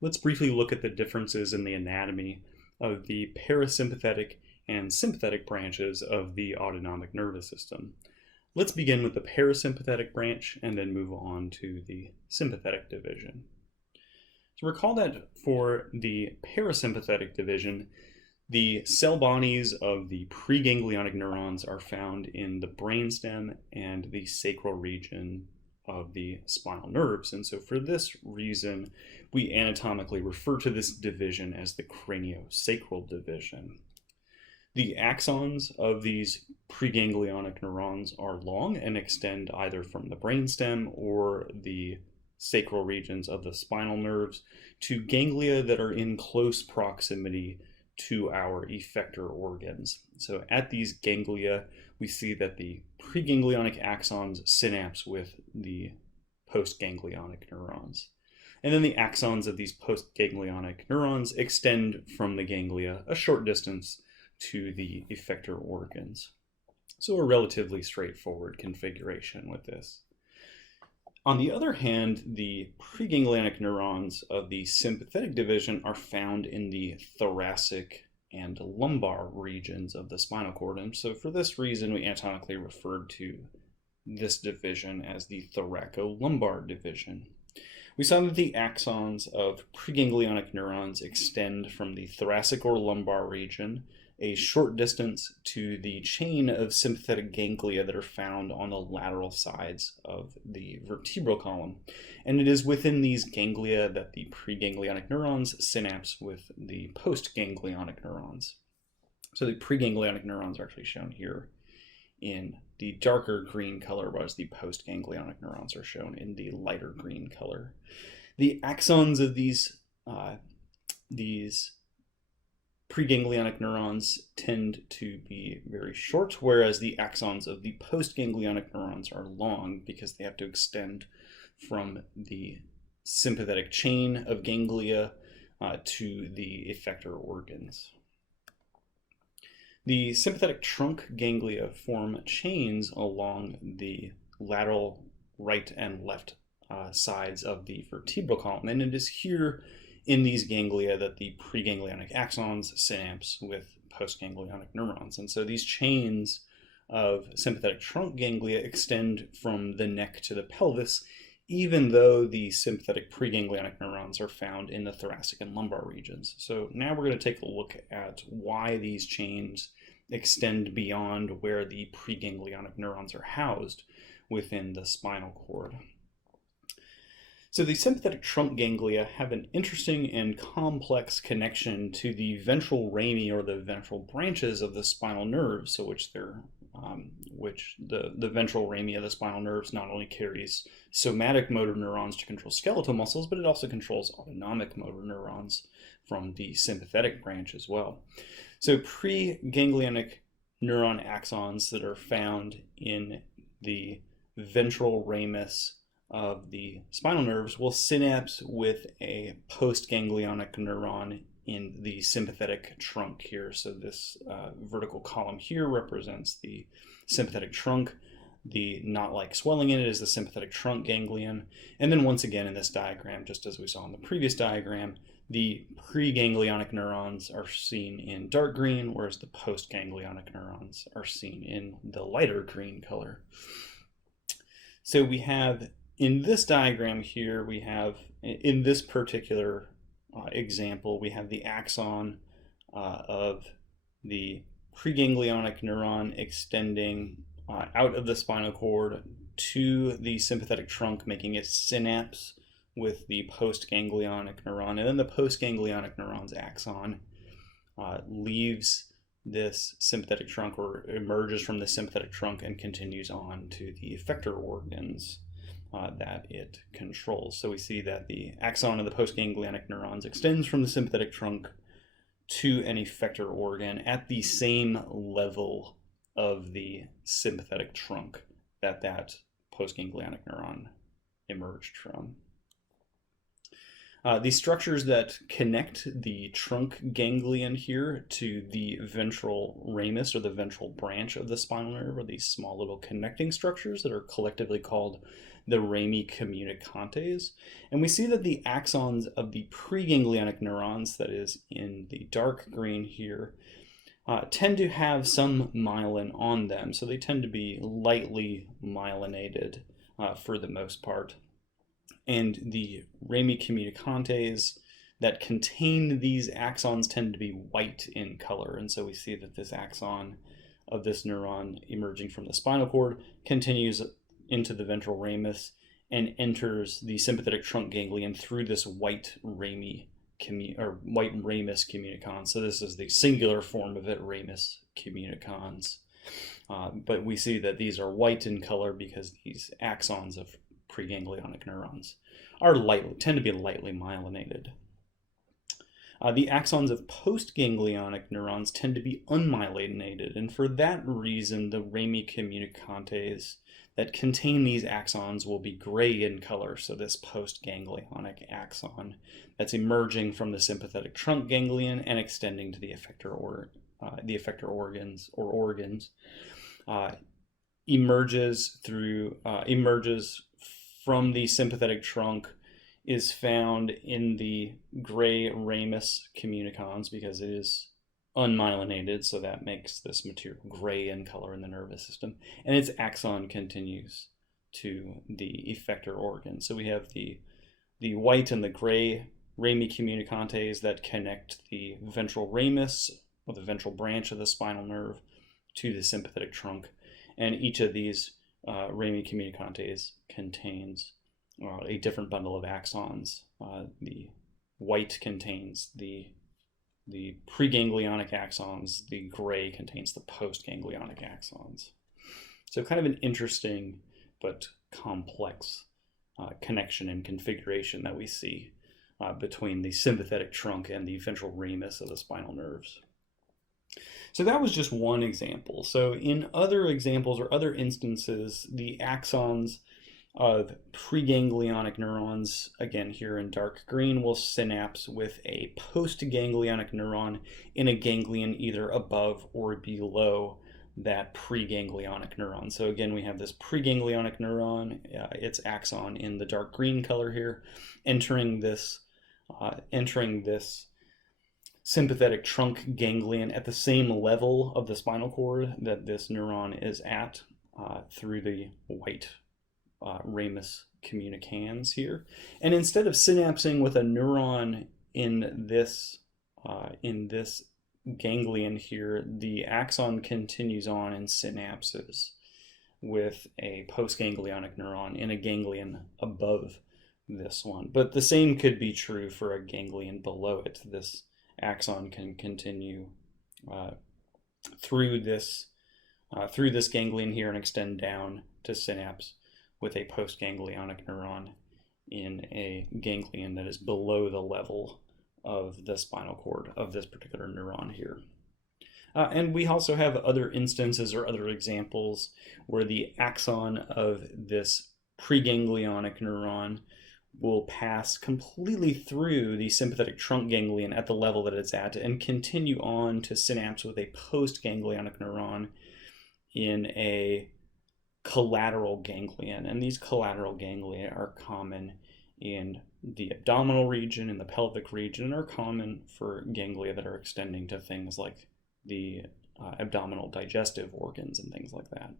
Let's briefly look at the differences in the anatomy of the parasympathetic and sympathetic branches of the autonomic nervous system. Let's begin with the parasympathetic branch and then move on to the sympathetic division. So recall that for the parasympathetic division, the cell bodies of the preganglionic neurons are found in the brainstem and the sacral region of the spinal nerves. And so for this reason, we anatomically refer to this division as the craniosacral division. The axons of these preganglionic neurons are long and extend either from the brainstem or the sacral regions of the spinal nerves to ganglia that are in close proximity to our effector organs. So at these ganglia, we see that the preganglionic axons synapse with the postganglionic neurons. And then the axons of these postganglionic neurons extend from the ganglia a short distance to the effector organs. So a relatively straightforward configuration with this. On the other hand, the preganglionic neurons of the sympathetic division are found in the thoracic and lumbar regions of the spinal cord. And so for this reason, we anatomically referred to this division as the thoracolumbar division. We saw that the axons of preganglionic neurons extend from the thoracic or lumbar region a short distance to the chain of sympathetic ganglia that are found on the lateral sides of the vertebral column. And it is within these ganglia that the preganglionic neurons synapse with the postganglionic neurons. So the preganglionic neurons are actually shown here in the darker green color, whereas the postganglionic neurons are shown in the lighter green color. The axons of these preganglionic neurons tend to be very short, whereas the axons of the postganglionic neurons are long because they have to extend from the sympathetic chain of ganglia to the effector organs. The sympathetic trunk ganglia form chains along the lateral right and left sides of the vertebral column, and it is here in these ganglia that the preganglionic axons synapse with postganglionic neurons. And so these chains of sympathetic trunk ganglia extend from the neck to the pelvis, even though the sympathetic preganglionic neurons are found in the thoracic and lumbar regions. So now we're going to take a look at why these chains extend beyond where the preganglionic neurons are housed within the spinal cord. So the sympathetic trunk ganglia have an interesting and complex connection to the ventral rami, or the ventral branches of the spinal nerves, so which the ventral rami of the spinal nerves not only carries somatic motor neurons to control skeletal muscles, but it also controls autonomic motor neurons from the sympathetic branch as well. So preganglionic neuron axons that are found in the ventral ramus of the spinal nerves will synapse with a postganglionic neuron in the sympathetic trunk here. So this vertical column here represents the sympathetic trunk. The knot-like swelling in it is the sympathetic trunk ganglion. And then once again in this diagram, just as we saw in the previous diagram, the preganglionic neurons are seen in dark green, whereas the postganglionic neurons are seen in the lighter green color. So we have in this diagram here, we have, in this particular example, we have the axon of the preganglionic neuron extending out of the spinal cord to the sympathetic trunk, making it synapse with the postganglionic neuron. And then the postganglionic neuron's axon leaves this sympathetic trunk, or emerges from the sympathetic trunk, and continues on to the effector organs that it controls. So we see that the axon of the postganglionic neurons extends from the sympathetic trunk to an effector organ at the same level of the sympathetic trunk that postganglionic neuron emerged from. These structures that connect the trunk ganglion here to the ventral ramus, or the ventral branch of the spinal nerve, are these small little connecting structures that are collectively called the rami communicantes. And we see that the axons of the preganglionic neurons, that is in the dark green here, tend to have some myelin on them. So they tend to be lightly myelinated for the most part. And the rami communicantes that contain these axons tend to be white in color. And so we see that this axon of this neuron emerging from the spinal cord continues into the ventral ramus and enters the sympathetic trunk ganglion through this white ramus communicans. So this is the singular form of it, ramus communicans. But we see that these are white in color because these axons of preganglionic neurons tend to be lightly myelinated. The axons of postganglionic neurons tend to be unmyelinated, and for that reason, the rami communicantes that contain these axons will be gray in color. So this postganglionic axon that's emerging from the sympathetic trunk ganglion and extending to the effector organs emerges from the sympathetic trunk, is found in the gray ramus communicans because it is unmyelinated, so that makes this material gray in color in the nervous system, and its axon continues to the effector organ. So we have the white and the gray rami communicantes that connect the ventral ramus, or the ventral branch of the spinal nerve, to the sympathetic trunk, and each of these rami communicantes contains a different bundle of axons. The white contains the preganglionic axons, the gray contains the postganglionic axons. So kind of an interesting but complex connection and configuration that we see between the sympathetic trunk and the ventral ramus of the spinal nerves. So that was just one example. So in other examples or other instances, the axons of preganglionic neurons, again here in dark green, will synapse with a postganglionic neuron in a ganglion either above or below that preganglionic neuron. So again, we have this preganglionic neuron, its axon in the dark green color here, entering this sympathetic trunk ganglion at the same level of the spinal cord that this neuron is at through the white ramus communicans here. And instead of synapsing with a neuron in this ganglion here, the axon continues on and synapses with a postganglionic neuron in a ganglion above this one. But the same could be true for a ganglion below it. This axon can continue through this ganglion here and extend down to synapse with a postganglionic neuron in a ganglion that is below the level of the spinal cord of this particular neuron here. And we also have other instances or other examples where the axon of this preganglionic neuron will pass completely through the sympathetic trunk ganglion at the level that it's at and continue on to synapse with a postganglionic neuron in a collateral ganglion. And these collateral ganglia are common in the abdominal region, in the pelvic region, and are common for ganglia that are extending to things like the abdominal digestive organs and things like that.